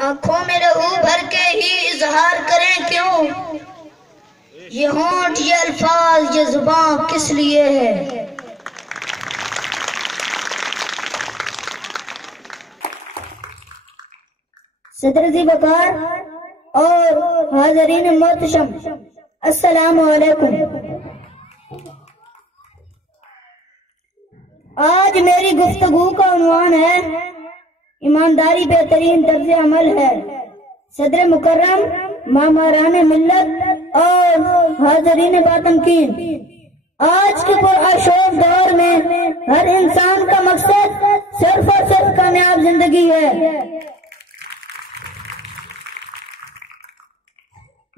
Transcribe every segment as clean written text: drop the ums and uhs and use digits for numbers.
आंखों में लहू भर के ही इजहार करें क्यों, ये होंठ ये अल्फाज ये जुबान किस लिए है। सदर जी बकार और हाज़रीन मोहतरम, अस्सलामु अलैकुम। आज मेरी गुफ्तगू का उन्वान है ईमानदारी बेहतरीन तर्ज अमल है। सदर मुकर्रम मामारान मिल्लत और हाज़रीन बातमकीन, आज के पुरअशोक दौर में हर इंसान का मकसद सिर्फ और सिर्फ कामयाब जिंदगी है।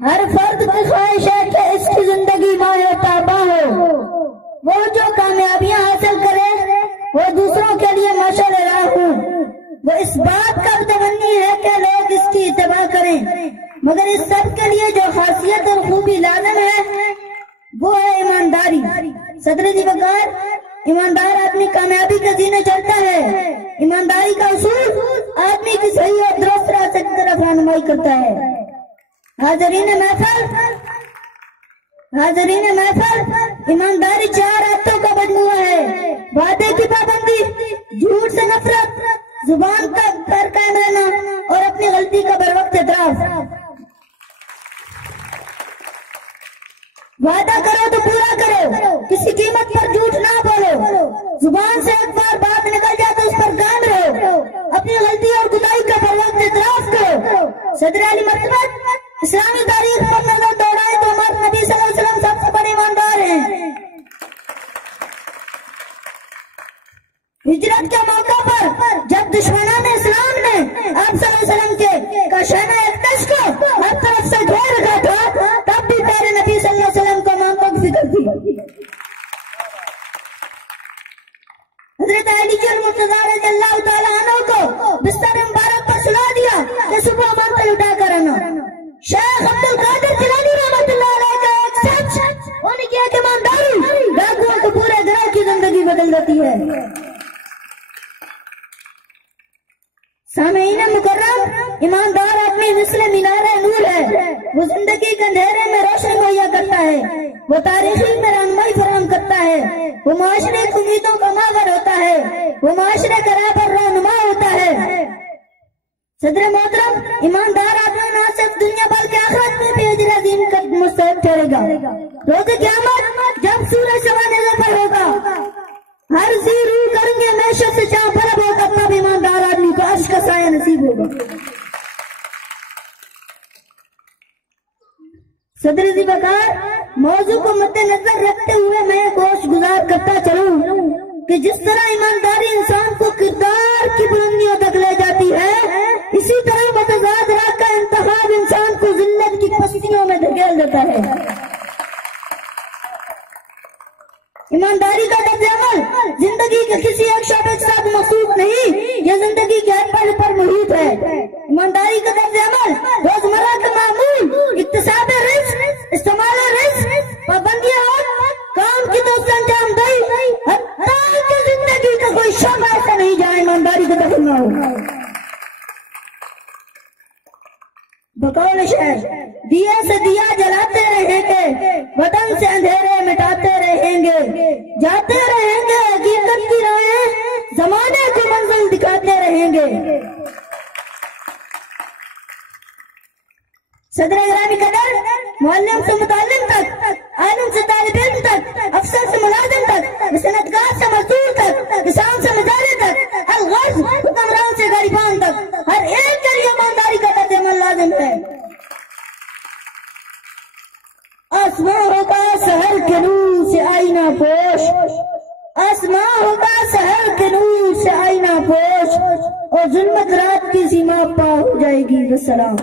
हर फर्द की ख्वाहिश है कि इसकी जिंदगी माहे ताबा हो, वो जो कामयाबियां हासिल करे वो दूसरों के लिए माशाअल्लाह हूँ। वो इस बात का तमन्नी है कि लोग इसकी इत्तबा करें, मगर इस सब के लिए जो खासियत और खूबी लाजम है वो है ईमानदारी। सदर जी बकार, ईमानदार आदमी कामयाबी के जीने चलता है। ईमानदारी का उसूल आदमी की सही और दुरुस्त रास्ते की तरफ रहनुमाई करता है। हाज़रीन महफिल, ईमानदारी चार आदतों का मजमूआ है। वादे की पाबंदी, झूठ से नफरत, जुबान का पर कायम रहना और अपनी गलती का बर वक्त एतराफ। वादा करो तो पूरा करो, किसी कीमत पर झूठ ना बोलो। जुबान से एक बार बात निकल जाए तो उस पर कायम रहो। अपनी गलती और खुदाई का बर वक्त एतराफ करो। सदर अली मरतबत इस्लामी तारीख पर नजर दौड़ाए तो हमारे नबी सल्लल्लाहु अलैहि वसल्लम सबसे बड़े ईमानदार हैं। हिजरत के मौका पर जब दुश्मनान इस्लाम ने आप सल्लल्लाहु अलैहि वसल्लम के शहना अक़दस को हर तरफ से घेर रखा था, तब भी प्यारे नबी सल्लल्लाहु अलैहि वसल्लम को मां को फिक्र थी। हजरत अली मुर्तज़ा रज़ियल्लाहु तआला अन्हु को बिस्तर मुबारक पर सुला दिया कि सुबह मांगते उठा कर आना। शेख अब्दुल कादिर जिलानी रहमतुल्लाह अलैह का एक सच उनकी एक ईमानदारी डाकुओं को पूरे घरों की जिंदगी बदल देती है। सामईन मुकर्रम, ईमानदार आदमी मिस्ल मीनारे नूर है। वो जिंदगी के अंधेरे में रोशनी मुहैया करता है, वो तारीखी में रहनुमाई फराहम करता है, वो माशरे की उम्मीदों का मावर होता है, वो माशरे का राह पर रहनुमा होता है। सदर मोहतरम, ईमानदार आदमी ना सिर्फ दुनिया बल्कि आखिरत में भी अजर अज़ीम का मुस्तहिक ठहरेगा। रोज़ क़यामत जब सूरज सवा नज़र पर होगा, हर जी रूह करेंगे हमेशा से चाँद पर होगा, तब ईमानदार आदमी को अर्श का साया नसीब होगा। सदर जी बकार, मौजू को मद्देनजर रखते हुए मैं कोशिश गुजार करता चलूं कि जिस तरह ईमानदारी इंसान को किरदार की बुलंदियों तक ले जाती है, इसी तरह मतजाद राह का इंतखाब इंसान को जिल्लत की पस्तियों में धकेल देता है। ईमानदारी का तर्ज अमल जिंदगी के किसी एक शोबे के साथ मखसूस नहीं, यह जिंदगी के हर पल पर मुहित है। ईमानदारी का तर्ज अमल रोजमर्रा के मामूल, इक्तिसाब रिज़्क़, इस्तेमाल रिज़्क़, पाबंदियां और काम की तो अंजाम दई, हत्ता कि जिंदगी का कोई शोबा ऐसा नहीं जहाँ ईमानदारी का दखल न हो। बकौल शेर, दिए से दिया जलाते रहेंगे, वतन से अंधेरे मिटाते रहेंगे, जाते रहेंगे हकीकत की राहें, जमाने को मंजिल दिखाते रहेंगे। सदर इरानी कदर, मुअल्लिम से मुताल्लिम तक, आलिम से तालिब इल्म तक, अफसर से मुलाजिम तक, सनअतकार से मजदूर तक, किसान से मुजाहिर तक, अलगर्ज हुक्मरान से गरीबान तक, हर एक के लिए ईमानदारी का तर्ज अमल लाजिम है। आसमां होगा शहर के नूर से आईना पोश, आसमां होगा शहर के नूर से आईना पोश, और जुल्मत रात की सीमा पार हो जाएगी। वस्सलाम।